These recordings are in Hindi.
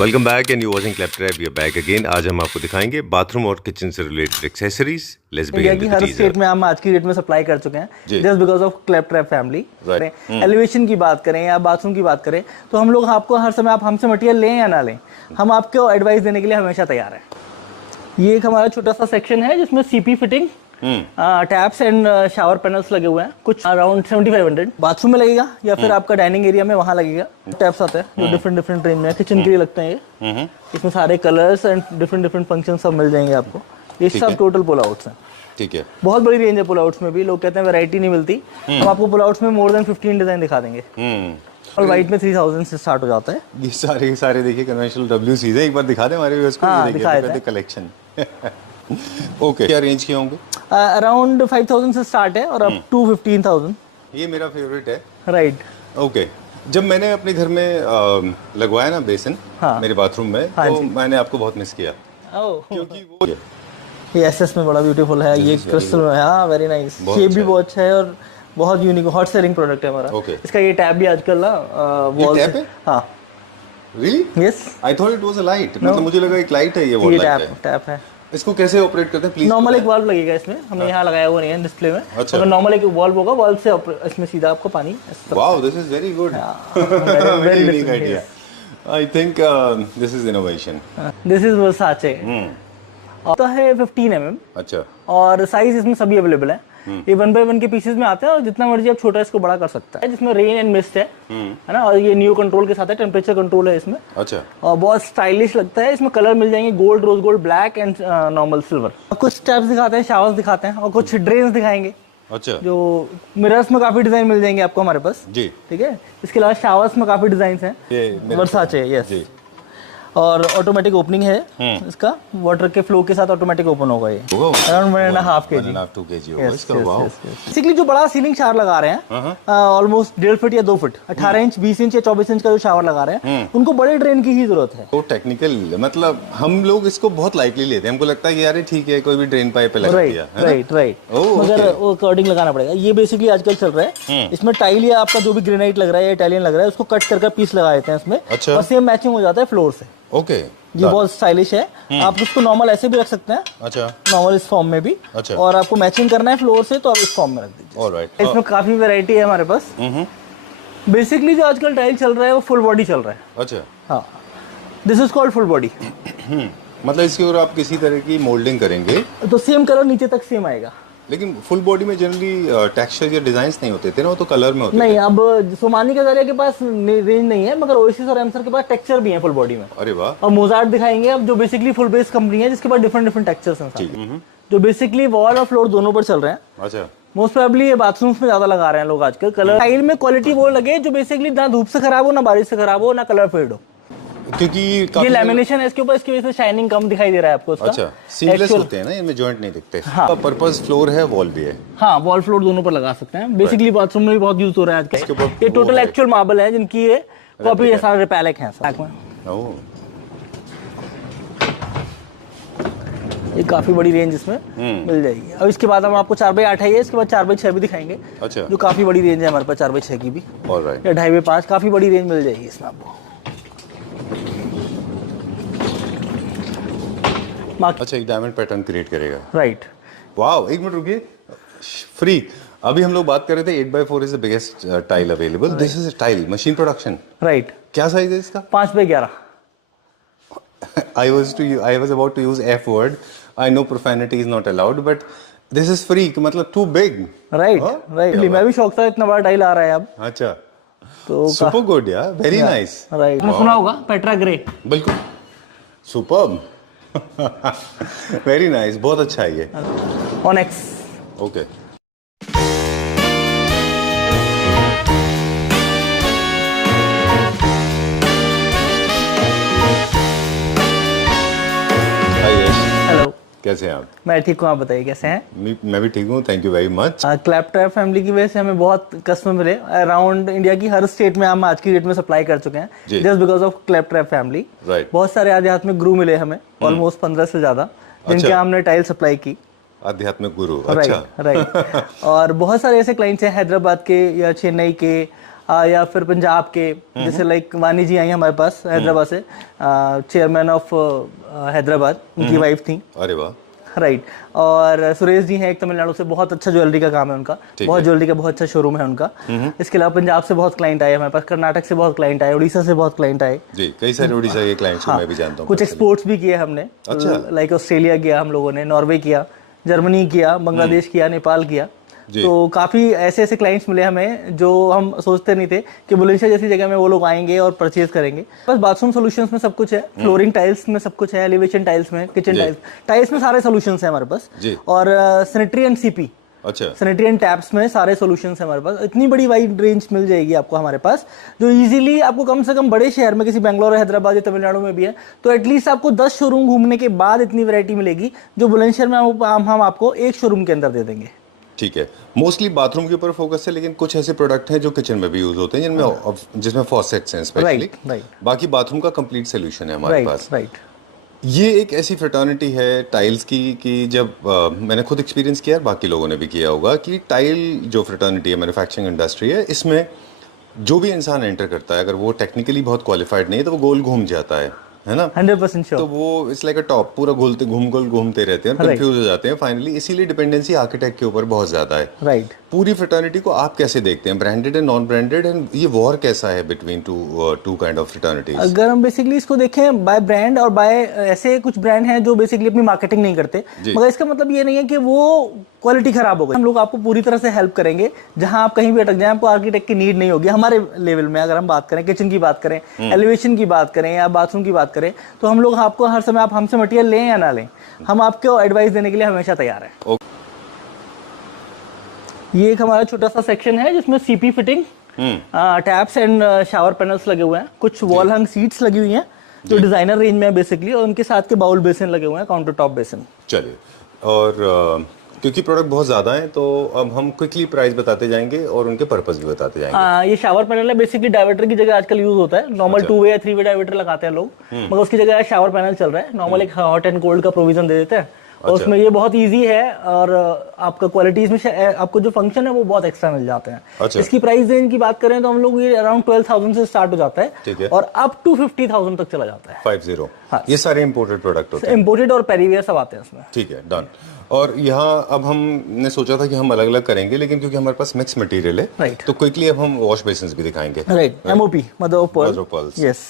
Welcome back and you watching Claptrap. We are back again. आज हम आपको दिखाएंगे बाथरूम और किचन से related accessories. Let's India begin की with the her teaser. State में हम आज की डेट में सप्लाई कर चुके हैं just because of Claptrap family. Elevation की बात करें या बाथरूम की बात करें तो हम लोग आपको हर समय आप हमसे मटेरियल लें या ना लें, हम आपको एडवाइस देने के लिए हमेशा तैयार हैं। ये एक हमारा छोटा सा सेक्शन है जिसमें CP fitting, taps and shower panels लगे हुए हैं, कुछ अराउंड 7500 बाथरूम में लगेगा या फिर आपका डाइनिंग एरिया में वहाँ लगेगा। टैप्स आते हैं जो डिफरेंट रेंज में किचन के लिए लगते हैं। ये इसमें सारे कलर्स एंड डिफरेंट फंक्शन सब मिल जाएंगे आपको। ये सब टोटल पुल आउट्स हैं। ठीक है, बहुत बड़ी रेंज है पुल आउट्स में भी। लोग कहते हैं वैरायटी नहीं मिलती, हम आपको पुल आउट्स में मोर देन 15 डिजाइन दिखा देंगे। और वाइट में 3000 से स्टार्ट हो जाता है। ये सारे देखिए कन्वेंशनल WCs है। एक बार दिखा दें हमारे व्यूअर्स को। हाँ, ये देखिए कलेक्शन। ओके, क्या रेंज के होंगे? अराउंड 5000 से स्टार्ट है और अप टू 15000। ये मेरा फेवरेट है। राइट। ओके, जब मैंने अपने घर में लगवाया ना बेसिन, मेरे बाथरूम में, तो मैंने आपको बहुत मिस किया क्योंकि वो ये एसएस में बड़ा ब्यूटीफुल है। ये क्रिस्टल में, हाँ वेरी नाइस। शेप भी बहुत अच्छा है और बहुत यूनिक हॉट सेलिंग प्रोडक्ट है हमारा। इसका ये टैप भी आजकल ना वॉल पे। हाँ really? Yes, I thought it was a light. मतलब मुझे लगा एक लाइट है। ये वॉल लाइट है। टैप है। इसको कैसे ऑपरेट करते हैं प्लीज? नॉर्मल एक वाल्व लगेगा इसमें, हमने यहाँ लगाया हुआ नहीं है डिस्प्ले में। अच्छा। नॉर्मल एक वाल्व होगा, वाल्व से इसमें सीधा आपको पानी। Wow, this is very good. Very unique idea. I think this is innovation. This is Versace. तो है 15 mm। अच्छा। और साइज इसमें सभी अवेलेबल है। ये 1 by 1 के पीसेस में आते हैं और जितना मर्जी आप छोटा इसको बड़ा कर सकता है। जिसमें रेन एंड मिस्ट है ना, और ये न्यू कंट्रोल के साथ है, टेम्परेचर कंट्रोल है इसमें। अच्छा। और बहुत स्टाइलिश लगता है। इसमें कलर मिल जाएंगे gold, rose gold, black and normal silver. कुछ टैप्स दिखाते हैं, शावर्स दिखाते हैं और कुछ ड्रेन्स दिखाएंगे। अच्छा। जो मिरर्स में काफी डिजाइन मिल जाएंगे आपको हमारे पास जी। ठीक है। इसके अलावा शावर्स में काफी डिजाइन हैं। वर्साचे, यस। और ऑटोमेटिक ओपनिंग है इसका, वाटर के फ्लो के साथ ऑटोमेटिक ओपन होगा। ये अराउंड 1.5 kg होगा। बेसिकली जो बड़ा सीलिंग शावर लगा रहे हैं ऑलमोस्ट 1.5 फीट या 2 फीट, 18 इंच, 20 इंच या 24 इंच का जो शावर लगा रहे हैं उनको बड़े ड्रेन की ही जरूरत है। तो टेक्निकल मतलब हम लोग इसको बहुत लाइटली लेते हैं। हमको लगता है कि यार ठीक है, कोई भी ड्रेन पाइप पे लगा दिया। राइट। मगर वो कटिंग लगाना पड़ेगा। ये बेसिकली आजकल चल रहा है। इसमें टाइल या आपका जो भी ग्रेनाइट लग रहा है या इटालियन लग रहा है उसको कट करके पीस लगा देते हैं इसमें। अच्छा। और सेम मैचिंग हो जाता है फ्लोर से। ओके, ये बहुत स्टाइलिश है। आप उसको नॉर्मल ऐसे भी रख सकते हैं। अच्छा। नॉर्मल इस फॉर्म में भी। अच्छा। और आपको मैचिंग करना है फ्लोर से तो आप इस फॉर्म में रख दीजिए। ऑलराइट। इसमें काफी वैरायटी है हमारे पास। बेसिकली जो आजकल टाइल चल रहा है वो फुल बॉडी चल रहा है। अच्छा। हाँ, this is called full body. मतलब इसके ऊपर आप किसी तरह की मोल्डिंग करेंगे तो सेम कलर नीचे तक सेम आएगा। लेकिन फुल बॉडी में जनरली टेक्सचर या डिजाइन्स नहीं होते थे ना, वो तो कलर में होते नहीं थे। अब सोमानी के जरिए के पास रेंज नहीं है, मगर ओएसिस और एमसर के पास टेक्सचर भी है फुल बॉडी में। अरे वाह। और मोजार्ट दिखाएंगे अब, जो बेसिकली फुल बेस कंपनी है जिसके पास डिफरेंट टेक्सचर्स हैं, जो बेसिकली वॉल और फ्लोर दोनों पर चल रहे हैं। अच्छा। मोस्ट प्रोबेबली ये बाथरूम्स में ज्यादा लगा रहे हैं लोग आजकल। कलर टाइल में क्वालिटी वो लगे जो बेसिकली ना धूप से खराब हो, ना बारिश से खराब हो, ना कलर फेड हो। क्योंकि ये लैमिनेशन है इसके ऊपर, इसकी वजह से शाइनिंग कम दिखाई दे रहा है आपको इसका। अच्छा, सीमलेस होते हैं ना, इनमें जॉइंट नहीं दिखते। हाँ। पर्पस फ्लोर है, वॉल भी है। हाँ, वॉल फ्लोर दोनों पर लगा सकते हैं। बेसिकली बाथरूम में भी बहुत यूज हो रहा है आजकल। ये टोटल एक्चुअल मार्बल है जिनकी ये कॉपी है, सारे रिपैलिक हैं। ये काफी बड़ी रेंज इसमें मिल जाएगी। अब इसके बाद हम आपको 4x8 है, इसके बाद 4x6 भी दिखाएंगे। अच्छा। जो काफी बड़ी रेंज है हमारे पास 4x6 की भी। ऑलराइट। या 2.5x5 काफी बड़ी रेंज मिल जाएगी इसमें आपको। अच्छा, एक डायमंड पैटर्न क्रिएट करेगा। राइट। वाओ, एक मिनट रुकिए। फ्री। अभी हम लोग बात कर रहे थे 8x4 is the biggest tile available. This is a tile machine production. Right. क्या साइज है इसका? 5x11। I was about to use F word. I know profanity is not allowed, but this is free. मतलब too big. राइट। मैं भी शौक था, इतना बड़ा टाइल आ रहा है अब। अच्छा। तो सुपर गुड यार, वेरी नाइस। राइट। सुना होगा पेट्रा ग्रे। बिल्कुल। सुपर्ब। वेरी नाइस, बहुत अच्छा है ये। ऑनेक्स। ओके। हेलो, कैसे हैं आप? मैं ठीक हूँ, आप बताइए कैसे हैं? मैं भी ठीक हूँ, thank you very much. Claptrap family की वजह से हमें बहुत कस्टमर मिले। अराउंड इंडिया की हर स्टेट में हम आज की डेट में सप्लाई कर चुके हैं just because of Claptrap family. बहुत सारे आध्यात्मिक गुरु मिले हमें, ऑलमोस्ट 15 से ज्यादा, जिनके हमने टाइल सप्लाई की। आध्यात्मिक गुरु। अच्छा। राइट। और बहुत सारे ऐसे क्लाइंट्स हैं हैदराबाद के या चेन्नई के, या फिर पंजाब के, जैसे लाइक वानी जी आई हमारे पास हैदराबाद से, चेयरमैन ऑफ हैदराबाद, उनकी वाइफ थी। अरे वाह। राइट। और सुरेश जी हैं एक तमिलनाडु से, बहुत अच्छा ज्वेलरी का काम है उनका, बहुत ज्वेलरी का बहुत अच्छा शोरूम है उनका। इसके अलावा पंजाब से बहुत क्लाइंट आए हमारे पास, कर्नाटक से बहुत क्लाइंट आए, उड़ीसा से बहुत क्लाइंट आए जी, कई सारे उड़ीसा के क्लाइंट्स मैं भी जानता हूँ। कुछ एक्सपोर्ट्स भी किए हमने। अच्छा। लाइक ऑस्ट्रेलिया किया हम लोगों ने, नॉर्वे किया, जर्मनी किया, बांग्लादेश किया, नेपाल किया। तो काफी ऐसे ऐसे क्लाइंट्स मिले हमें जो हम सोचते नहीं थे कि बुलंदशहर जैसी जगह में वो लोग आएंगे और परचेज करेंगे। बस बाथरूम सॉल्यूशंस में सब कुछ है, फ्लोरिंग टाइल्स में सब कुछ है, एलिवेशन टाइल्स में, किचन टाइल्स में सारे सॉल्यूशंस हैं हमारे पास। और सैनिटरी एंड सीपी, अच्छा, सैनिटरी एंड टैप्स में सारे सॉल्यूशंस हैं हमारे पास। इतनी बड़ी वाइड रेंज मिल जाएगी आपको हमारे पास, जो इजीली आपको कम से कम बड़े शहर में, किसी बेंगलोर, हैदराबाद या तमिलनाडु में भी है, तो एटलीस्ट आपको 10 शोरूम घूमने के बाद इतनी वैरायटी मिलेगी, जो बुलंदशहर में हम आपको एक शोरूम के अंदर दे देंगे। ठीक है। मोस्टली बाथरूम के ऊपर फोकस है, लेकिन कुछ ऐसे प्रोडक्ट हैं जो किचन में भी यूज होते हैं, जिसमें फॉसेट्स हैं स्पेशली। बाकी बाथरूम का कंप्लीट सोल्यूशन है हमारे पास। राइट। ये एक ऐसी फ्रेटर्निटी है टाइल्स की कि जब मैंने खुद एक्सपीरियंस किया, बाकी लोगों ने भी किया होगा, कि टाइल जो फ्रेटर्निटी है, मैन्युफैक्चरिंग इंडस्ट्री है, इसमें जो भी इंसान एंटर करता है, अगर वो टेक्निकली बहुत क्वालिफाइड नहीं है तो वो गोल घूम जाता है ना, 100% श्योर। तो वो इट्स लाइक अ टॉप, पूरा घूमते रहते हैं, कंफ्यूज हो जाते हैं फाइनली। इसीलिए डिपेंडेंसी आर्किटेक्ट के ऊपर बहुत ज्यादा है। राइट। पूरी फ्रेटर्निटी को आप कैसे देखते हैं, branded and non branded, and ये वॉर कैसा है बिटवीन टू काइंड ऑफ फ्रेटर्निटीज? अगर हम बेसिकली इसको देखें बाय ब्रांड और बाय, ऐसे कुछ ब्रांड हैं जो बेसिकली अपनी मार्केटिंग नहीं करते, मगर इसका मतलब ये नहीं है कि वो क्वालिटी खराब हो गई। हम लोग आपको पूरी तरह से हेल्प करेंगे, जहां आप कहीं भी अटक जाए आपको आर्किटेक्ट की नीड नहीं होगी। हमारे लेवल में अगर हम बात करें, किचन की बात करें, एलिवेशन की बात करें या बाथरूम की बात करें, तो हम लोग आपको हर समय, आप हमसे मटेरियल लें या ना लें, हम आपको एडवाइस देने के लिए हमेशा तैयार हैं। ये एक हमारा छोटा सा सेक्शन है जिसमें CP fitting, taps and shower panels लगे हुए हैं, कुछ वॉल हंग सीट्स लगी हुई हैं जो डिजाइनर रेंज में है बेसिकली, और उनके साथ के बाउल बेसिन लगे हुए हैं, काउंटर टॉप बेसिन। चलिए, और क्योंकि प्रोडक्ट बहुत ज्यादा हैं तो अब हम क्विकली प्राइस बताते जाएंगे और उनके पर्पस भी बताते जाएंगे। ये शावर पैनल है, बेसिकली डाइवर्टर की जगह आजकल यूज होता है। नॉर्मल 2 वे या 3 वे डाइवर्टर लगाते हैं लोग, मगर उसकी जगह शावर पैनल चल रहा है। नॉर्मल एक हॉट एंड कोल्ड का प्रोविजन दे देते हैं, और उसमें ये बहुत इजी है, और आपका क्वालिटी इसमें आपको जो फंक्शन है वो बहुत एक्स्ट्रा मिल जाते हैं। इसकी प्राइस रेंज की बात करें तो हम लोग ये अराउंड 12,000 से स्टार्ट हो जाता है, और अप टू 50,000 तक चला जाता है। 50। हाँ। ये सारे इंपोर्टेड प्रोडक्ट होते हैं, इंपोर्टेड और पेरीवेयर सब आते हैं इसमें। ठीक है, डन। और यहाँ अब हमने सोचा था कि हम अलग अलग करेंगे, लेकिन क्योंकि हमारे पास मिक्स मटेरियल है, तो क्विकली अब हम वॉश बेसिन्स भी दिखाएंगे। Right. MOP, mother of pearl. Yes.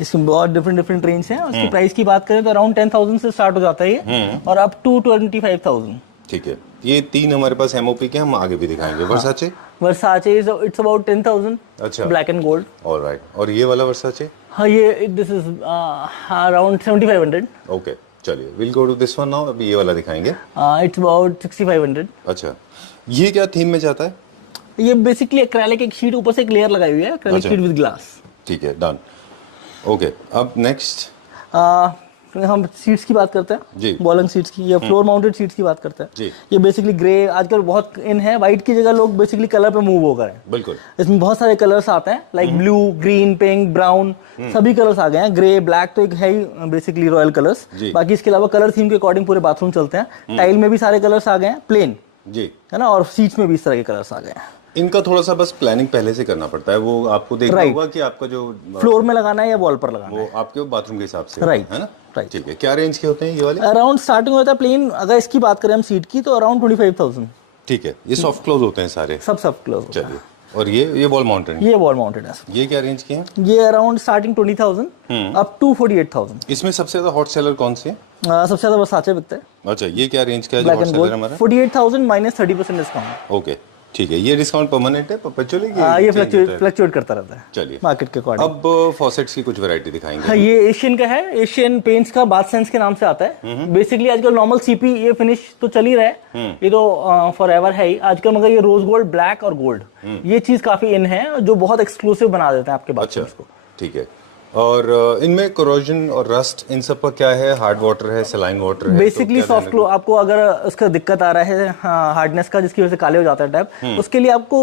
इसमें बहुत डिफरेंट रेंज है। उसकी प्राइस की बात करें तो अराउंड 10,000 से स्टार्ट हो जाता है ये, और अप टू 25,000। ठीक है, ये 3 हमारे पास एमओपी के, हम आगे भी दिखाएंगे। वर्साचे इट्स अबाउट 10,000। अच्छा, ब्लैक एंड गोल्ड। ऑलराइट। और ये वाला वर्साचे? हाँ, ये दिस इज अराउंड 7,500। ओके, चलिए, will go to this one now. अभी ये वाला दिखाएंगे। It's about 6,500। अच्छा, ये क्या थीम में जाता है? ये बेसिकली एक्रेलिक एक शीट ऊपर से एक लेयर लगाई हुई है, एक्रेलिक शीट विद ग्लास। ठीक है, डन। ओके, अब नेक्स्ट हम सीट्स की बात करते हैं जी, बॉलिंग सीट्स की या फ्लोर माउंटेड सीट्स की बात करते हैं जी। ये बेसिकली ग्रे आजकल बहुत इन है, व्हाइट की जगह लोग बेसिकली कलर पे मूव हो गए हैं। बिल्कुल, इसमें बहुत सारे कलर्स आते हैं, like blue, green, pink, brown, सभी कलर्स आ गए हैं। ग्रे, ब्लैक तो एक है ही बेसिकली रॉयल कलर्स। बाकी इसके अलावा कलर थीम के अकॉर्डिंग पूरे बाथरूम चलते हैं। टाइल में भी सारे कलर्स आ गए हैं, प्लेन जी, है ना, और सीट्स में भी इस तरह के कलर्स आ गए हैं। इनका थोड़ा सा बस प्लानिंग पहले से करना पड़ता है, वो आपको देखना होगा कि आपका जो फ्लोर में लगाना है या वॉल पर लगाना है, वो आपके बाथरूम के हिसाब से, राइट, है ना। राइट, ठीक है। क्या रेंज के होते हैं ये वाले? अराउंड स्टार्टिंग होता है प्लेन, अगर इसकी बात करें हम सीट की तो अराउंड 25,000। ठीक है, ये सॉफ्ट क्लोज होते हैं सारे? सब सॉफ्ट क्लोज। चलिए, और ये वॉल माउंटेड? ये वॉल माउंटेड है। ये क्या रेंज के हैं? ये अराउंड स्टार्टिंग 20,000 अप टू 48,000। इसमें सबसे ज्यादा हॉट सेलर कौन से है? सबसे ज्यादा वर्साचे बिकता है। अच्छा, ये क्या रेंज का है जो हॉट सेलर हमारा? 48,000 माइनस 30% डिस्काउंट। ओके, ठीक है। ये डिस्काउंट परमानेंट है, परपेचुअली? ये फ्लक्चुएट करता रहता है, चलिए, मार्केट के अकॉर्डिंग। अब फॉसेट्स की कुछ वैरायटी दिखाएंगे। हाँ, ये एशियन का है, एशियन पेंट्स का बाथ सेंस के नाम से आता है। बेसिकली आजकल नॉर्मल सीपी ये फिनिश तो चल ही रहा है, ये तो फॉर एवर है ही आजकल, मगर ये रोज गोल्ड, ब्लैक और गोल्ड, ये चीज काफी इन है जो बहुत एक्सक्लूसिव बना देते हैं आपके बाथरूम्स को। ठीक है, और इनमें कोरोजन और रस्ट इन सब का क्या है? हार्ड वाटर है, सलाइन वाटर है? बेसिकली सॉफ्ट क्लो आपको अगर उसका दिक्कत आ रहा है हार्डनेस का, जिसकी वजह से काले हो जाता है टैप, उसके लिए आपको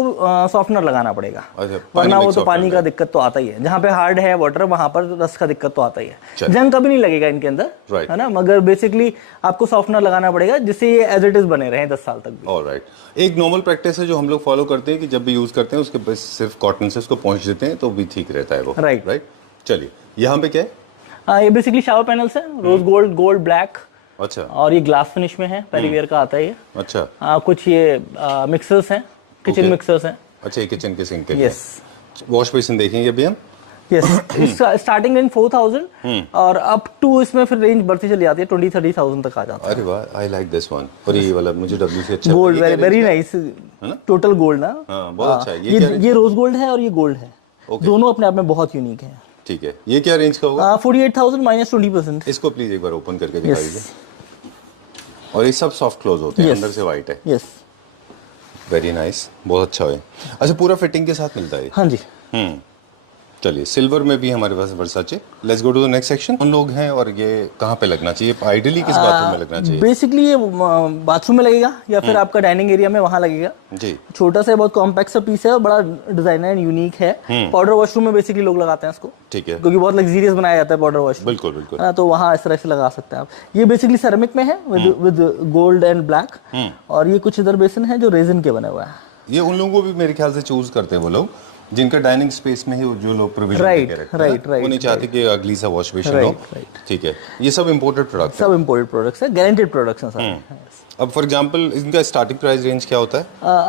सॉफ्टनर लगाना पड़ेगा। अच्छा, वरना वो तो पानी का दिक्कत तो आता ही है। जहाँ पे हार्ड है वाटर वहां पर रस्ट का दिक्कत तो आता ही है। जंग कभी नहीं लगेगा इनके अंदर, है ना, मगर बेसिकली आपको सॉफ्टनर लगाना पड़ेगा जिससे ये एज इट इज बने रहे 10 साल तक भी। ऑलराइट, एक नॉर्मल प्रैक्टिस है जो हम लोग फॉलो करते हैं कि जब भी यूज करते हैं उसके बस सिर्फ कॉटन से उसको पहुंच देते हैं तो भी ठीक रहता है वो। राइट। चलिए, यहाँ पे क्या है? ये बेसिकली शावर पैनल्स है, रोज गोल्ड, गोल्ड ब्लैक। अच्छा। और ये ग्लास फिनिश में है, पेरीवियर का आता है ये। अच्छा। कुछ ये मिक्सर्स हैं, किचन मिक्सर्स हैं। अच्छा, किचन के सिंक के लिए। यस। वॉश बेसिन देखेंगे अभी हम। यस, स्टार्टिंग इन 4000 और अप टू इसमें फिर रेंज बढ़ती चली जाती है, 20-30,000 तक आ जाता है। अरे वाह, आई लाइक दिस वन। और ये वाला मुझे डब्ल्यू से अच्छा, gold, very nice, total gold ना। हाँ, बहुत अच्छा है। ये रोज गोल्ड है और ये गोल्ड है, दोनों अपने आप में बहुत यूनिक है। ठीक है, ये क्या रेंज का होगा? 48,000 माइनस 20%। इसको प्लीज एक बार ओपन करके दिखा दीजिए। और ये सब सॉफ्ट क्लोज होते हैं, अंदर से वाइट है। यस, वेरी नाइस, बहुत अच्छा है। अच्छा, पूरा फिटिंग के साथ मिलता है? हाँ जी। चलिए, सिल्वर में भी हमारे पास Versace. Let's go to the next section. उन लोग हैं और ये कहाँ पे लगना चाहिए? आइडियली किस बाथरूम में लगना चाहिए? बेसिकली ये बाथरूम में लगेगा या फिर आपका डाइनिंग एरिया में वहाँ लगेगा जी। छोटा सा बहुत कॉम्पैक्ट सा पीस है और बड़ा डिजाइनर एंड यूनिक है। पाउडर वॉशरूम में बेसिकली लोग लगाते हैं इसको। ठीक है, क्योंकि बहुत लग्जरियस बनाया जाता है पाउडर वॉशरूम। बिल्कुल बिल्कुल, तो वहाँ इस तरह से लगा सकते हैं आप। ये बेसिकली सेरेमिक में है विद गोल्ड एंड ब्लैक। और ये कुछ इधर बेसिन है जो रेजिन के बने हुए हैं। ये उन लोगों को भी मेरे ख्याल से चूज करते हैं वो लोग जिनका डाइनिंग स्पेस में ही जो लोग प्रोविजन राइट, वो नहीं चाहते कि अगली सा वॉश बेसिन हो। ठीक है, ये सब इंपोर्टेड प्रोडक्ट्स सब इंपोर्टेड प्रोडक्ट्स है, गारंटेड प्रोडक्ट्स हैं सारे। अब फॉर एग्जांपल इनका स्टार्टिंग प्राइस रेंज क्या होता है?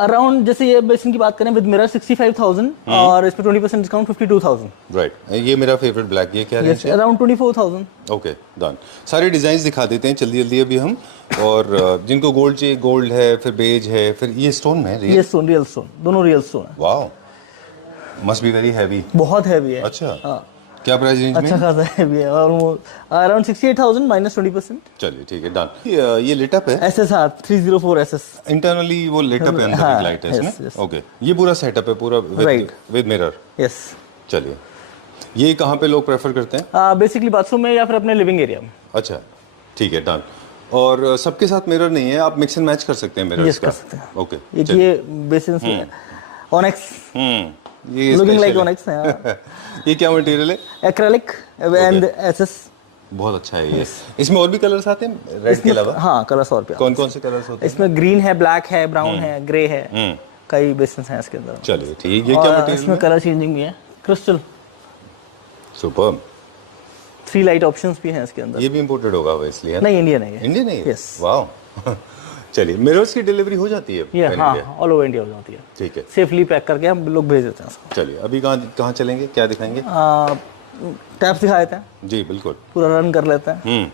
अराउंड जैसे ये बेसिन की बात करें विद मिरर 65,000 और इस पे 20% डिस्काउंट 52,000। राइट, ये मेरा फेवरेट ब्लैक, ये क्या रेंज है? अराउंड 24,000। Okay, done. सारे डिजाइन दिखा देते हैं जल्दी जल्दी अभी हम। और जिनको गोल्ड चाहिए, गोल्ड है, फिर बेज है, फिर ये स्टोन में है। ये स्टोन, रियल स्टोन, दोनों रियल स्टोन है। Wow, must be very heavy. बहुत हैवी है। अच्छा, क्या प्राइस रेंज में? अच्छा खासा हैवी है, ऑलमोस्ट अराउंड 68,000 माइनस 20%। चलिए ठीक है, डन। ये लिटअप है SSR 304 SS। इंटरनली वो लिटअप है, अंदर एक लाइट है इसमें। ओके, ये पूरा सेटअप है पूरा विद मिरर। यस। चलिए, ये कहाँ पे लोग प्रेफर करते हैं? बेसिकली बाथरूम में या फिर अपने लिविंग एरिया में। अच्छा, ठीक है, डन। और सबके साथ मिरर नहीं है, आप मिक्स एंड मैच कर सकते हैं मिरर्स का। कर सकते हैं। ओके, ये बेसिन है ओनेक्स, ये लुकिंग लाइक ओनेक्स है। ये क्या मटेरियल है? Acrylic and SS। बहुत अच्छा है ये। इसमें और भी कलर्स आते हैं रेड के अलावा? हाँ, कलर्स और भी। कौन कौन से कलर्स होते हैं? इसमें ग्रीन है, ब्लैक है, ब्राउन है, ग्रे है, कई बेसिन हैं इसके अंदर। चलिए ठीक, ये क्या मटेरियल? इसमें कलर चेंजिंग भी है, क्रिस्टल। सुपर। 3 लाइट ऑप्शंस भी हैं इसके अंदर। ये भी इंपोर्टेड होगा वो, इसलिए? नहीं, इंडियन है ये। इंडियन है? यस। वाह। चलिए, मिरर्स की डिलीवरी हो जाती है? ये हाँ, ऑल ओवर इंडिया हो जाती है। ठीक है, सेफली पैक करके हम लोग भेज देते हैं उसको। चलिए, अभी कहाँ कहाँ चलेंगे, क्या दिखाएंगे? टैप्स दिखा देते हैं, जी बिल्कुल, पूरा रन कर लेते हैं।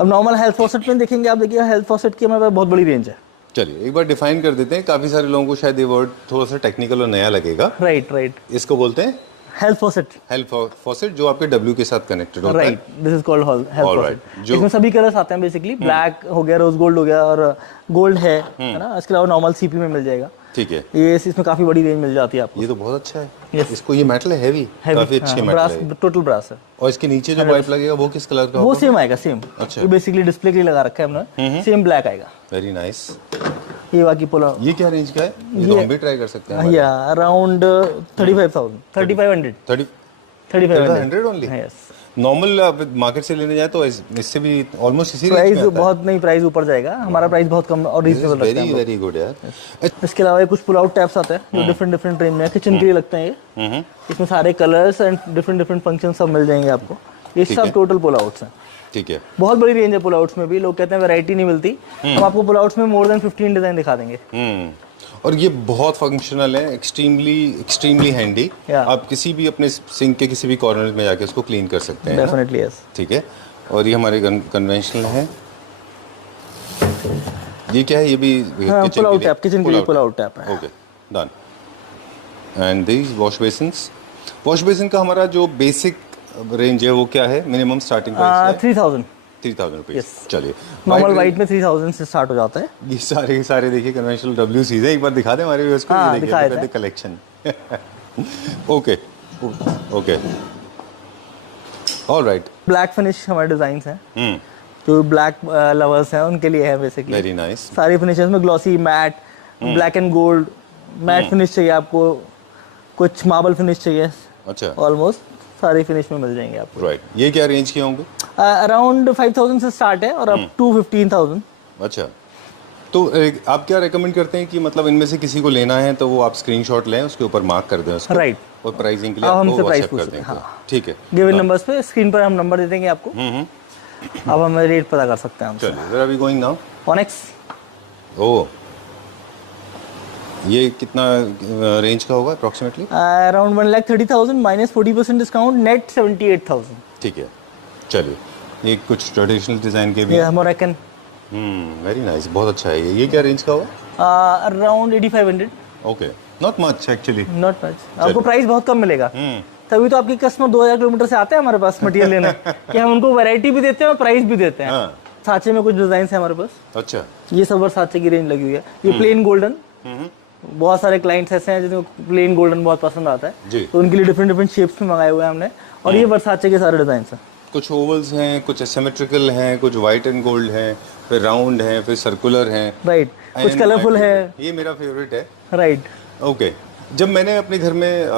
अब नॉर्मल हेल्थ फॉसेट में देखेंगे आप, देखिए हेल्थ फॉसेट की हमारे पास बहुत बड़ी रेंज है। चलिए एक बार डिफाइन कर देते हैं, काफी सारे लोगों को शायद ये वर्ड थोड़ा सा टेक्निकल और नया लगेगा। राइट। इसको बोलते हैं हेल्थ फॉसेट। हेल्थ फॉसेट, जो आपके W के साथ कनेक्टेड होता है। Right, this is called health faucet. इसमें सभी कलर्स आते हैं बेसिकली, ब्लैक हो गया, रोज गोल्ड हो गया और गोल्ड है ना। इसके अलावा नॉर्मल CP में मिल जाएगा। ठीक है, ये इसमें काफी बड़ी रेंज मिल जाती है आपको। ये तो बहुत अच्छा है। Yes. इसको ये मेटल है, हेवी, काफी अच्छे मेटल है। टोटल ब्रास है। और इसके नीचे जो पाइप लगेगा वो किस कलर का वो होगा? सेम आएगा, सेम। अच्छा, ये बेसिकली डिस्प्ले के लिए लगा रखा है हमने, सेम ब्लैक आएगा। Very nice. ये बाकी पुला, ये क्या रेंज का है? ये तो हम भी ट्राई कर सकते हैं। या around 35,000, 3500, 3500 only. Yes. Normal market से लेने जाए तो इससे भी ऑलमोस्ट इसी रेंज प्राइस में आता है। बहुत नहीं, प्राइस ऊपर जाएगा, हमारा प्राइस बहुत कम और रीजनेबल रखते हैं। वेरी वेरी गुड यार। इसके अलावा कुछ पुल आउट टैप्स आते हैं जो डिफरेंट रेंज में किचन के लिए लगते हैं ये। इसमें सारे कलर्स एंड डिफरेंट फंक्शन सब मिल जाएंगे आपको। ये सब टोटल पुल आउट्स हैं। ठीक है, बहुत बड़ी रेंज है पुल आउट्स में भी। लोग कहते हैं वैरायटी नहीं मिलती, हम आपको पुल आउट्स में मोर देन 15 डिजाइन दिखा देंगे। और ये बहुत फंक्शनल है, एक्सट्रीमली हैंडी। आप किसी भी अपने सिंक के किसी भी कॉर्नर में जाके उसको क्लीन कर सकते हैं। Definitely yes. ठीक है, और ये हमारे कन्वेंशनल है। ये क्या है? ये भी पुल आउट टैप, किचन के लिए पुल आउट टैप है। Okay, done. And these wash basins. Wash basin का हमारा जो बेसिक रेंज है वो क्या है? मिनिमम स्टार्टिंग प्राइस है 3,000 रुपीज। चलिए, नॉर्मल वाइट में 3,000 से स्टार्ट हो जाता है। ये सारे देखिए कन्वेंशनल WCs है। एक बार दिखा दें हमारे व्यूअर्स को। हाँ, ये देखिए collection. Okay, alright. Black finish हमारे डिजाइन हैं, हम्म, जो ब्लैक लवर्स हैं उनके लिए है बेसिकली। Very nice. सारी फिनिशेस में glossy, matte, black and gold, matte finish चाहिए आपको, कुछ मार्बल फिनिश चाहिए, अच्छा, ऑलमोस्ट सारी फिनिश में मिल जाएंगे आपको। राइट। ये क्या रेंज के होंगे? अराउंड 5000 से स्टार्ट है और अप टू 15000। अच्छा, तो आप क्या रेकमेंड करते हैं कि मतलब इनमें से किसी को लेना है तो वो आप स्क्रीनशॉट लें, उसके ऊपर मार्क कर दें उसको, राइट। और प्राइसिंग के लिए अब आपको हमसे प्राइस व्हाट्सएप कर पूछ दें। हाँ। ठीक है, गिवन नंबर्स पे स्क्रीन पर हम नंबर दे देंगे आपको, हम्म, अब हमें रेट पता कर सकते हैं हमसे। चलिए where are we going now? ऑनेक्स ओह, ये कितना रेंज का होगा approximately? Around 1,30,000 minus 40% discount, net 78,000। ठीक है, चलिए। ये कुछ ट्रेडिशनल डिज़ाइन के भी ये मोरक्कन, वेरी नाइस, बहुत अच्छा है ये क्या रेंज का होगा? Around 8500। Okay, not much actually. Not much, आपको प्राइस बहुत कम मिलेगा। तभी तो आपके कस्टमर 2000 किलोमीटर से आते हैं हमारे पास मटेरियल लेने कि हम उनको वैरायटी भी देते हैं और प्राइस भी देते हैं। हाँ। साँचे में कुछ डिजाइन है हमारे पास, अच्छा, ये सब साँचे की रेंज लगी हुई है। ये प्लेन गोल्डन, बहुत सारे क्लाइंट्स ऐसे हैं जिनको प्लेन गोल्डन बहुत पसंद आता है, जी। तो उनके लिए डिफरेंट डिफरेंट शेप्स में मंगाए हुए हैं हमने। और ये वर्साचे के सारे डिजाइन हैं। कुछ ओवल्स हैं, कुछ सिमेट्रिकल हैं, कुछ वाइट एंड गोल्ड हैं, फिर राउंड हैं, फिर सर्कुलर हैं, राइट, कुछ कलरफुल है। ये मेरा फेवरेट है। राइट, ओके, जब मैंने अपने घर में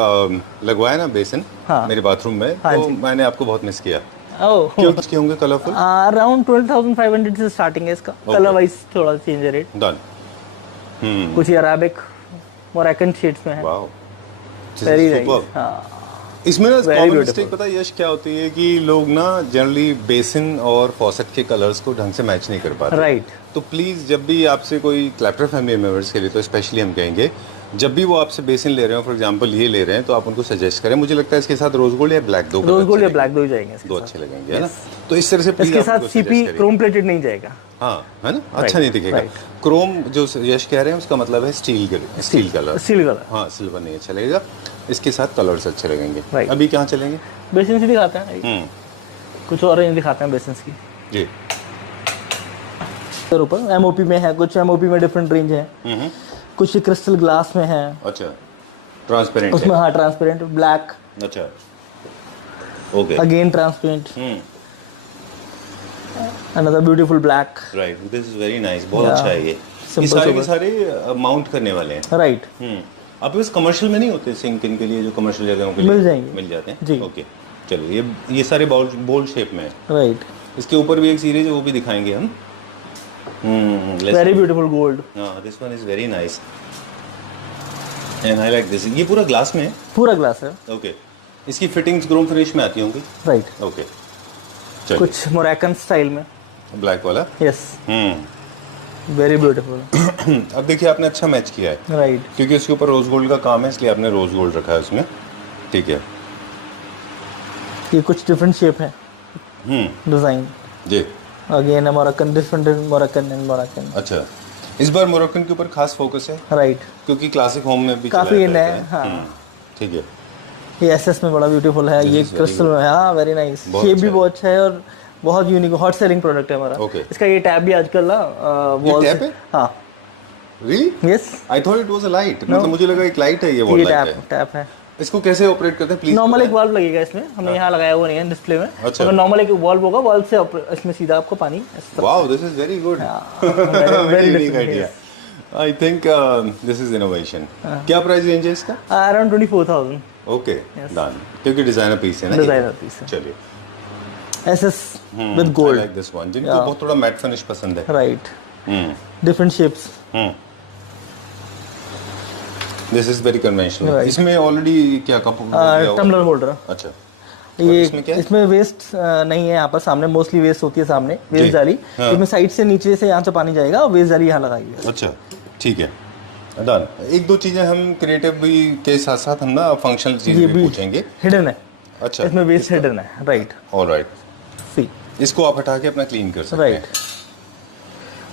लगवाया ना बेसिन, हाँ। मेरे बाथरूम में, हाँ तो जी। मैंने आपको बहुत मिस किया। ओह, क्यों के होंगे कलरफुल? अराउंड 12,500 से स्टार्टिंग है इसका। कलर वाइज थोड़ा चेंज है रेट। डन। कुछ अराबिक मोरक्कन शेड्स में है। Wow, very superb. हाँ, इसमें ना Very कॉमन beautiful. मिस्टेक पता है यश क्या होती है कि लोग ना जनरली बेसिन और फॉसेट के कलर्स को ढंग से मैच नहीं कर पाते। राइट। तो प्लीज़ जब भी आपसे कोई क्लैप्टर फैमिली मेम्बर्स के लिए तो स्पेशली हम कहेंगे, जब भी वो आपसे बेसिन ले रहे हो, फॉर एग्जांपल ये ले रहे हैं, तो आप उनको सजेस्ट करें। मुझे लगता है इसके साथ रोज गोल्ड या ब्लैक, दो रोज गोल्ड या ब्लैक दो ही जाएंगे इसके दो साथ। अच्छे लगेंगे, है ना? तो इस तरह से प्लीज इसके आप साथ उनको सीपी suggest करिए। क्रोम प्लेटेड नहीं जाएगा। हाँ, है ना, अच्छा नहीं दिखेगा। right. क्रोम जो यश कह रहे हैं उसका मतलब है स्टील कलर। Steel colour. हाँ, सिल्वर नहीं अच्छा लगेगा, इसके साथ कलर्स अच्छे लगेंगे। Right. अभी कहाँ चलेंगे? बेसिन से दिखाते हैं, कुछ और रेंज दिखाते हैं बेसिन की। जी, फिर ऊपर एमओपी में है, कुछ एमओपी में डिफरेंट रेंज है, कुछ क्रिस्टल ग्लास में है। अच्छा, ट्रांसपेरेंट उसमें हाँ ट्रांसपेरेंट, ब्लैक, अच्छा, okay, again transparent, another beautiful black. Right, this is very nice, बहुत Yeah. अच्छा है ये। Simple सारे के sober. सारे माउंट करने वाले हैं। राइट, आप इस कमर्शियल में नहीं होते सिंक इनके लिए, जो कमर्शियल जगहों के लिए मिल जाएंगे। मिल जाते हैं जी। ओके, चलो ये सारे बोल शेप में है। राइट, इसके ऊपर भी एक सीरीज है, वो भी दिखाएंगे हम। Very beautiful gold. This one is very nice and I like this. ये पूरा ग्लास में है? पूरा ग्लास है। ओके, इसकी फिटिंग्स क्रोम फिनिश में आती होंगी? राइट, ओके, चलो कुछ मोरक्कन स्टाइल में। ब्लैक वाला। Yes, very beautiful. अब देखिए आपने अच्छा मैच किया है, राइट, क्योंकि उसके ऊपर रोज गोल्ड का काम है, इसलिए आपने रोज गोल्ड रखा है उसमें। ठीक है, ये कुछ डिफरेंट शेप है, डिजाइन जी। Again Moroccan, different Moroccan and Moroccan. अच्छा, इस बार मोरक्कन के ऊपर खास फोकस है, राइट, क्योंकि क्लासिक होम में भी काफी चलाया इन जाता है, हाँ। ठीक है, ये एसएस में बड़ा ब्यूटीफुल है, ये is very क्रिस्टल में, हाँ वेरी नाइस। बहुत शेप अच्छा भी है। बहुत अच्छा है और बहुत यूनिक, हॉट सेलिंग प्रोडक्ट है हमारा। Okay. इसका ये टैब भी आजकल ना ये वॉल टैब से, है? हाँ, really? Yes, I thought it was a light, मतलब मुझे लगा एक लाइट है, ये वॉल ये लाइट टैब है। टैब है। इसको कैसे ऑपरेट करते हैं प्लीज? नॉर्मल एक वाल्व लगेगा इसमें, हमने यहाँ लगाया हुआ नहीं है डिस्प्ले में। अच्छा। अगर नॉर्मल एक वाल्व होगा, वाल्व से इसमें सीधा आपको पानी wow, this is very good, very unique idea. I think this is innovation. क्या प्राइस रेंज है इसका? अराउंड 24,000। ओके, डन, क्योंकि डिजाइनर पीस है ना, डिजाइनर पीस है, चलिए। SS with I gold. Like this one, जिनको बहुत थोड़ा मैट फिनिश पसंद है। Right, different shapes. This is very conventional. Right. इसमें ऑलरेडी क्या कप हो गया होगा? Tumbler holder. अच्छा, ये इसमें क्या है? इसमें वेस्ट नहीं है, यहाँ पर सामने मोस्टली वेस्ट होती है, सामने वेस्ट जी, जाली। हाँ। इसमें साइड से नीचे से यहाँ से पानी जाएगा और वेस्ट जाली यहाँ लगाई है। अच्छा, ठीक है, डन। एक दो चीजें हम क्रिएटिव भी के साथ साथ हम ना फंक्शनल चीजें ये भी भी पूछेंगे। हिडन है, अच्छा, इसमें वेस्ट हिडन है। राइट, ऑलराइट, सी, इसको आप हटा के अपना क्लीन कर सकते राइट। हैं।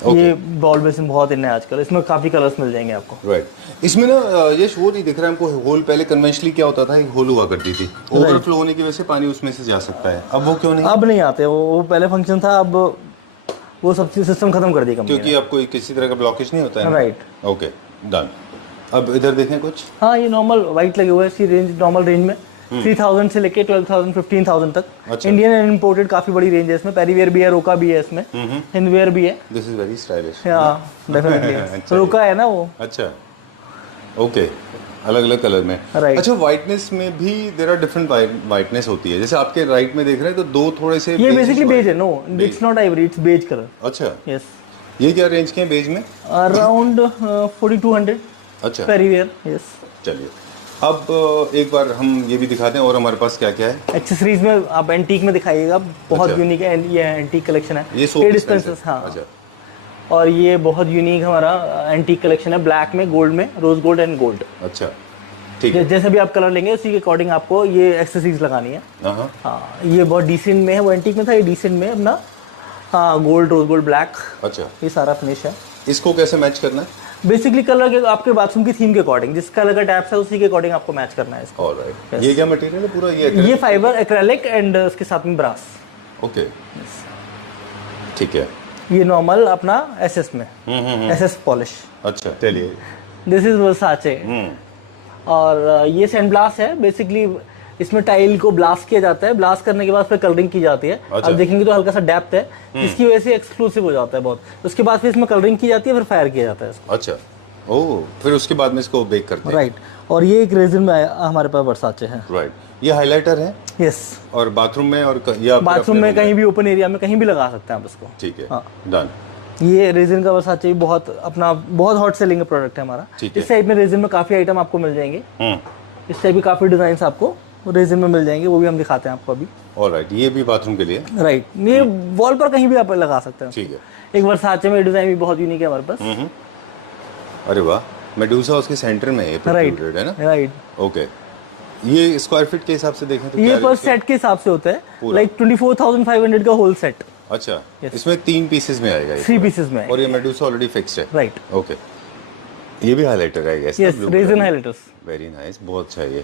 ये बॉल बेसिन बहुत इन है आजकल, इसमें काफी कलर्स मिल जाएंगे आपको। राइट, इसमें ना यश वो नहीं दिख रहा हमको होल। पहले कन्वेंशनली क्या होता था, एक होल हुआ करती थी, ओवरफ्लो होने की वजह से पानी उसमें से जा सकता है। अब वो क्यों नहीं? अब नहीं आते, वो पहले फंक्शन था, अब वो सब सिस्टम खत्म कर दिया कंपनी क्योंकि आपको किसी तरह का ब्लॉकेज नहीं होता है। Right, okay, done. अब इधर देखें कुछ। हाँ, ये नॉर्मल वाइट लगे हुए हैं, इसी रेंज, नॉर्मल रेंज में 3000 से लेके 12,000 15,000 तक। अच्छा। इंडियन एंड इम्पोर्टेड काफी बड़ी रेंज है इसमें। पेरीवेयर भी है, रोका भी है इसमें, हिंदवेयर भी है। This is very stylish. Definitely अच्छा। रोका है ना वो। अच्छा, ओके, अलग अलग कलर में। Right. अच्छा, वाइटनेस में भी देयर आर डिफरेंट वाइटनेस होती है, जैसे आपके राइट में देख रहे हैं तो दो थोड़े से ये बेसिकली बेज है। No, Beige. It's not ivory, it's beige colour. अच्छा, यस, ये क्या रेंज के हैं बेज में? अराउंड 4200 अच्छा, पेरीवेयर। यस। चलिए अब एक बार हम ये भी दिखाते हैं और हमारे पास क्या क्या है। एक्सेसरीज में आप एंटीक में दिखाइएगा, बहुत अच्छा। यूनिक है ये एंटीक कलेक्शन है। ये सोप डिस्पेंसर्स, हाँ। अच्छा, और ये बहुत यूनिक हमारा एंटीक कलेक्शन है, ब्लैक में, गोल्ड में, रोज गोल्ड एंड गोल्ड। अच्छा, ठीक है। जैसे भी आप कलर लेंगे उसी के अकॉर्डिंग आपको ये एक्सेसरीज लगानी है। हाँ, हाँ, ये बहुत डिसेंट में है, वो एंटीक में था, ये डिसेंट में है अपना। हाँ, गोल्ड, रोज गोल्ड, ब्लैक, अच्छा, ये सारा फिनिश है। इसको कैसे मैच करना है? बेसिकली कलर के आपके बाथरूम की थीम के अकॉर्डिंग, जिस कलर का टैप्स है उसी के अकॉर्डिंग आपको मैच करना है इसको। ऑलराइट, ये क्या मटेरियल है पूरा? ये फाइबर एक्रेलिक एंड उसके साथ में ब्रास। ओके, ठीक है। ये नॉर्मल अपना एसएस में, एसएस पॉलिश। अच्छा, चलिए। दिस इज वर्साचे। और ये सैंड ब्लास्ट है। बेसिकली इसमें टाइल को ब्लास्ट किया जाता है, ब्लास्ट करने के बाद फिर कलरिंग की जाती है। अच्छा। आप देखेंगे तो हल्का सा डेप्थ है, जिसकी वजह से एक्सक्लूसिव हो जाता है बहुत। उसके बाद फिर इसमें कलरिंग की जाती है, फिर फायर किया जाता है इसको। अच्छा, ओह, फिर उसके बाद में इसको बेक करते हैं। राइट। और ये एक रेजिन में हमारे पास वर्साचे है। राइट, ये हाइलाइटर है। यस, और बाथरूम में और या फिर बाथरूम अपने में room कहीं भी ओपन एरिया में कहीं भी लगा सकते हैं आप इसको। ठीक है, हाँ। डन। ये रेजिन का वर्साचे बहुत अपना बहुत हॉट सेलिंग प्रोडक्ट है हमारा। ठीक है। इस टाइप में रेजिन में काफी आइटम आपको मिल जाएंगे। इस टाइप के काफी डिजाइन आपको रेजिन में मिल जाएंगे, वो भी हम दिखाते हैं आपको अभी। ऑलराइट, ये भी बाथरूम के लिए। राइट, ये वॉल पर कहीं भी आप लगा सकते हैं। ठीक है। एक वर्साचे में डिजाइन भी बहुत यूनिक है हमारे पास। अरे वाह, मेडूसा उसके सेंटर में है, राइट, प्रोट्रूडेड है ना? राइट। ओके, ये स्क्वायर फीट के हिसाब से देखें तो ये क्या पर रेंज सेट के हिसाब से होता है, पूरा? लाइक 24,500 का होल सेट। का? अच्छा, इसमें 3 पीसेस में आएगा ये 3 पूरा। पीसेस में। और ये मेडूसा ऑलरेडी फिक्स्ड है। राइट। ओके, ये भी हाइलाइटर है yes, resin highlighters. Very nice, बहुत अच्छा है ये।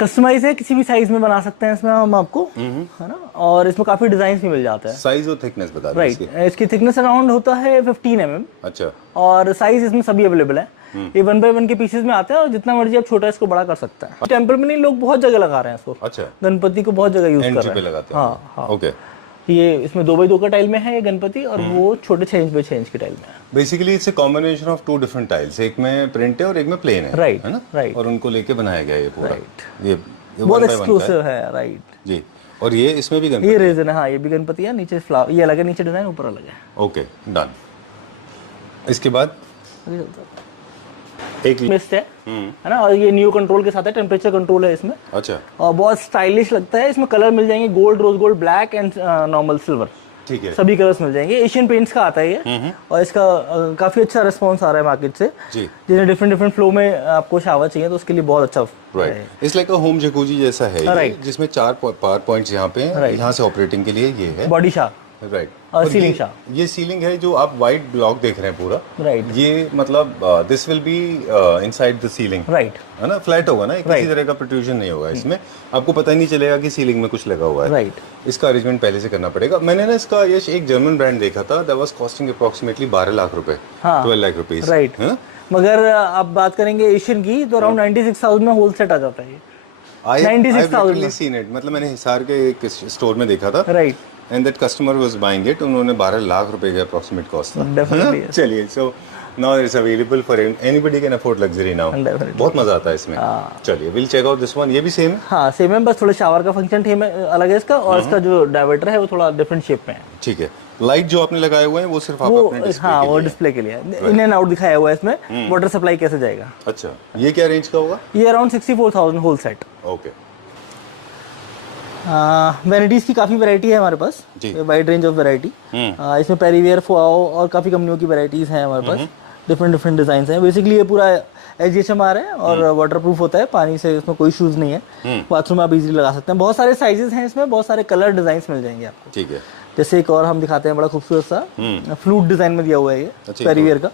कस्टमाइज है, किसी भी साइज में बना सकते हैं इसमें हम आपको, है ना। और इसमें काफी डिजाइन भी मिल जाता है। साइज और थिकनेस बता दीजिए राइट, इसकी। इसकी थिकनेस अराउंड होता है 15 mm। अच्छा, और साइज इसमें सभी अवेलेबल है। ये 1 by 1 के पीसेस में आते हैं, और जितना मर्जी आप छोटा इसको बड़ा कर सकते हैं। टेम्पल में नहीं, लोग बहुत जगह लगा रहे हैं इसको। अच्छा, गणपति को बहुत जगह यूज कर एंट्री रहे पे हैं। लगाते हैं। हाँ, हाँ। ओके, ये इसमें 2 by 2 का टाइल में है ये गणपति, और वो छोटे 6 इंच by 6 इंच की टाइल में है। Basically it's a combination of 2 different tiles, एक में प्रिंट है और एक में प्लेन है। Right, है ना? right. और उनको लेके बनाया गया ये पूरा। Right. ये बहुत 1 by 1 का एक्सक्लूसिव है। राइट, जी। और ये इसमें भी गणपति। ये रेजन है। हाँ, ये भी गणपति है। नीचे फ्लावर ये अलग है, नीचे डिजाइन ऊपर अलग है। Okay, done. इसके बाद एक मिस्ट है ना। और ये न्यू कंट्रोल के साथ है, टेम्परेचर कंट्रोल है इसमें। अच्छा, और बहुत स्टाइलिश लगता है। इसमें कलर मिल जाएंगे, gold, rose gold, black and normal silver, ठीक है सभी कलर्स मिल जाएंगे। एशियन पेंट्स का आता है ये। और इसका काफी अच्छा रिस्पॉन्स आ रहा है मार्केट से। जी। जिन्हें डिफरेंट डिफरेंट फ्लो में आपको शावर चाहिए तो उसके लिए बहुत अच्छा right, it's like a home jacuzzi जैसा है ये, Right. जिसमें 4 पावर पॉइंट्स यहाँ पे हैं। Right. यहाँ से ऑपरेटिंग के लिए ये है। बॉडी शावर राइट, और सीलिंग शावर। ये सीलिंग है जो आप वाइट ब्लॉक देख रहे हैं पूरा। राइट, ये मतलब this will be inside the ceiling, right, है ना? फ्लैट होगा ना, किसी Right. तरह का प्रोट्रूजन नहीं होगा इसमें। आपको पता ही नहीं चलेगा कि सीलिंग में कुछ लगा हुआ है। राइट। इसका अरेंजमेंट पहले से करना पड़ेगा। मैंने ना इसका यश एक जर्मन ब्रांड देखा था, that was costing approximately 12 lakh रुपए, हाँ। 12 लाख रुपीस, राइट। है ना? मगर आप बात करेंगे एशियन की तो अराउंड 96,000 में होल सेट आ जाता है ये। I've 96,000 literally seen it. मतलब मैंने हिसार के एक स्टोर में देखा था। Right, and that customer was buying it. उन्होंने 12 लाख रुपए का अप्रॉक्सीमेट कॉस्ट था। Definitely, है ना? चलिए, so now it's available for anybody can afford luxury now. Definitely. बहुत मजा आता है इसमें। चलिए, will check out this one. ये भी सेम है? हाँ सेम है, बस थोड़ा शावर का फंक्शन थीम अलग है इसका, और इसका जो डायवर्टर है वो थोड़ा डिफरेंट शेप में है। ठीक है। लाइट जो आपने लगाए हुए हैं वो सिर्फ आप वो अपने डिस्प्ले हाँ, के वो लिए डिस्प्ले के लिए इन एंड आउट दिखाया हुआ है इसमें। वाटर सप्लाई कैसे जाएगा। अच्छा, ये क्या रेंज का होगा? ये around 64,000 whole set. Okay, varieties की काफी वैरायटी है हमारे पास, जी। Wide range of variety. इसमें पेरीवेयर, फोआओ और काफी कंपनियों की वैराइटीज हैं हमारे पास। डिफरेंट डिफरेंट डिजाइन हैं। बेसिकली ये पूरा HGHMR है और वाटर प्रूफ होता है, पानी से इसमें कोई इशूज नहीं है। बाथरूम में आप इजीली लगा सकते हैं। बहुत सारे साइजेस हैं इसमें, बहुत सारे कलर डिजाइन मिल जाएंगे आपको। ठीक है। जैसे एक और हम दिखाते हैं, बड़ा खूबसूरत सा फ्लूट डिजाइन में दिया हुआ है ये, अच्छा, पेरीवेयर का।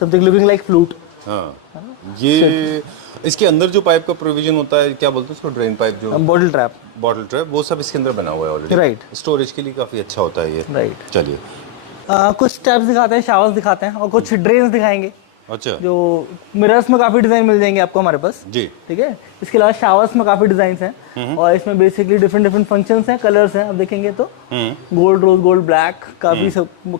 Something looking like flute. हाँ, ये इसके अंदर जो पाइप का प्रोविजन होता है, क्या बोलते हैं उसको, ड्रेन पाइप जो बॉटल ट्रैप। बॉटल ट्रैप, वो सब इसके अंदर बना हुआ है ऑलरेडी। राइट, स्टोरेज के लिए काफी अच्छा होता है ये। राइट। चलिए, कुछ टैप्स दिखाते हैं, शावर्स दिखाते हैं, और कुछ ड्रेन्स दिखाएंगे। अच्छा जो मिरर्स में काफी डिजाइन मिल जाएंगे आपको हमारे पास, जी। ठीक है। इसके अलावा शावर्स में काफी डिजाइन हैं और इसमें बेसिकली डिफरेंट डिफरेंट फंक्शंस हैं, कलर्स हैं। अब देखेंगे तो गोल्ड, रोज गोल्ड, ब्लैक,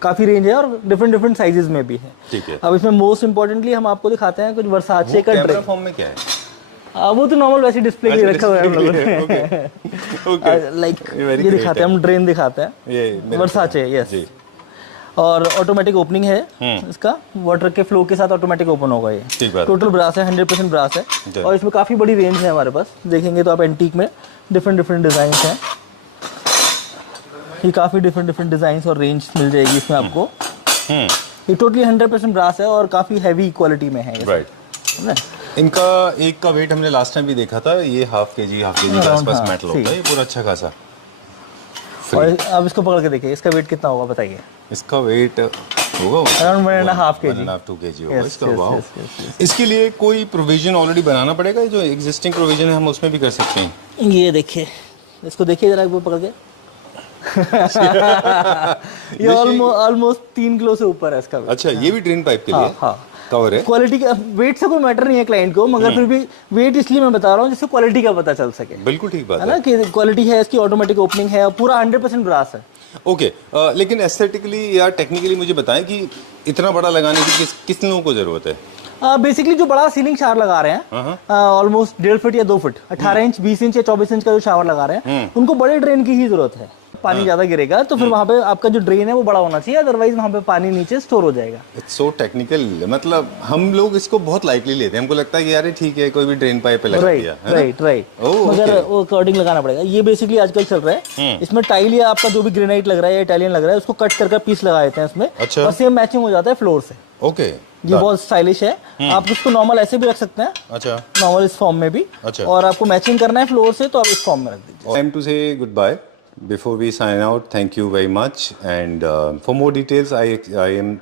काफी रेंज है और डिफरेंट डिफरेंट साइजेस में भी है। ठीक है। अब इसमें मोस्ट इंपॉर्टेंटली हम आपको दिखाते हैं कुछ वर्साचे का कैमरा फॉर्म में क्या है? वो तो नॉर्मल वैसे डिस्प्ले के लिए रखा हुआ है हम लोगों ने। ओके लाइक ये दिखाते हैं हम, ड्रेन दिखाते हैं, ये वर्साचे, यस। और ऑटोमेटिक ओपनिंग है इसका, वाटर के फ्लो के साथ ऑटोमेटिक ओपन होगा ये। टोटल ब्रास है, 100% ब्रास है और इसमें काफ़ी बड़ी रेंज है हमारे पास। देखेंगे तो आप एंटीक में डिफरेंट डिफरेंट डिज़ाइन हैं, ये काफ़ी डिफरेंट डिफरेंट डिज़ाइन और रेंज मिल जाएगी इसमें आपको। ये टोटली 100% ब्रास है और काफ़ी हैवी क्वालिटी में है, राइट। इनका एक का वेट हमने लास्ट टाइम भी देखा था, ये हाफ के जी के आसपास मेटल होता है, ये पूरा अच्छा खासा। और अब इसको पकड़ के देखिए, इसका वेट कितना होगा बताइए? इसका वेट होगा अराउंड 1.5 kg, 2 kg होगा इसका। वाओ। इसके लिए कोई प्रोविजन ऑलरेडी बनाना पड़ेगा? जो एग्जिस्टिंग प्रोविजन है हम उसमें भी कर सकते हैं? ये देखिए, इसको देखिए जरा एक बार पकड़ के। ये ऑलमोस्ट 3 किलो से ऊपर है इसका वेट। अच्छा, ये भी ड्रेन पाइप के लिए हाँ। कवर है। क्वालिटी का वेट से कोई मैटर नहीं है क्लाइंट को, मगर फिर भी वेट इसलिए मैं बता रहा हूँ जिससे क्वालिटी का पता चल सके। बिल्कुल ठीक बात है ना, कि क्वालिटी है इसकी, ऑटोमेटिक ओपनिंग है और पूरा 100% ब्रास है। ओके, लेकिन एस्थेटिकली या टेक्निकली मुझे बताएं कि इतना बड़ा लगाने की किस लोगों को जरूरत है? बेसिकली जो बड़ा सीलिंग शावर लगा रहे हैं, ऑलमोस्ट 1.5 फीट या 2 फीट, 18 इंच, 20 इंच या 24 इंच का जो शावर लगा रहे हैं, उनको बड़े ड्रेन की ही जरूरत है। पानी ज्यादा गिरेगा तो फिर वहां पे आपका जो ड्रेन है वो बड़ा होना चाहिए, अदरवाइज वहां पे पानी नीचे स्टोर हो जाएगा। इट्स सो टेक्निकल, मतलब हम लोग इसको बहुत लाइटली लेते हैं, हमको लगता है कि यार ठीक है कोई भी ड्रेन पाइप पे लगा दिया, राइट। मगर वो अकॉर्डिंग लगाना पड़ेगा। ये बेसिकली आजकल चल रहा है, इसमें टाइल या आपका जो भी ग्रेनाइट लग रहा है या इटालियन लग रहा है उसको कट करके पीस लगा देते हैं इसमें। अच्छा। और सेम मैचिंग हो जाता है फ्लोर से। ओके, ये बहुत स्टाइलिश है। आप इसको नॉर्मल ऐसे भी रख सकते हैं, अच्छा, नॉर्मल इस फॉर्म में भी। अच्छा। और आपको मैचिंग करना है फ्लोर से तो आप इस फॉर्म में रख दीजिए। Time to say goodbye before we sign out. Thank you very much, and for more details I'm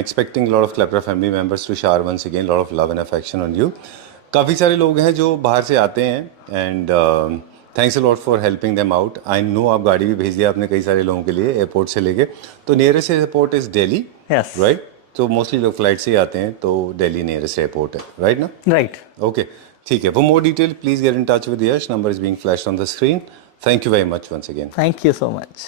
expecting a lot of Klepra family members to shower once again a lot of love and affection on you. काफ़ी सारे लोग हैं जो बाहर से आते हैं, and thanks a lot for helping them out. I know आप गाड़ी भी भेज दिया आपने कई सारे लोगों के लिए एयरपोर्ट से लेके। तो nearest airport is Delhi, right? तो मोस्टली लोग फ्लाइट से ही आते हैं, तो दिल्ली नियरेस्ट एयरपोर्ट है, राइट ना? राइट। ओके, ठीक है। For more detail, please get in touch with Yash. Number is being flashed on the screen. Thank you very much once again. Thank you so much.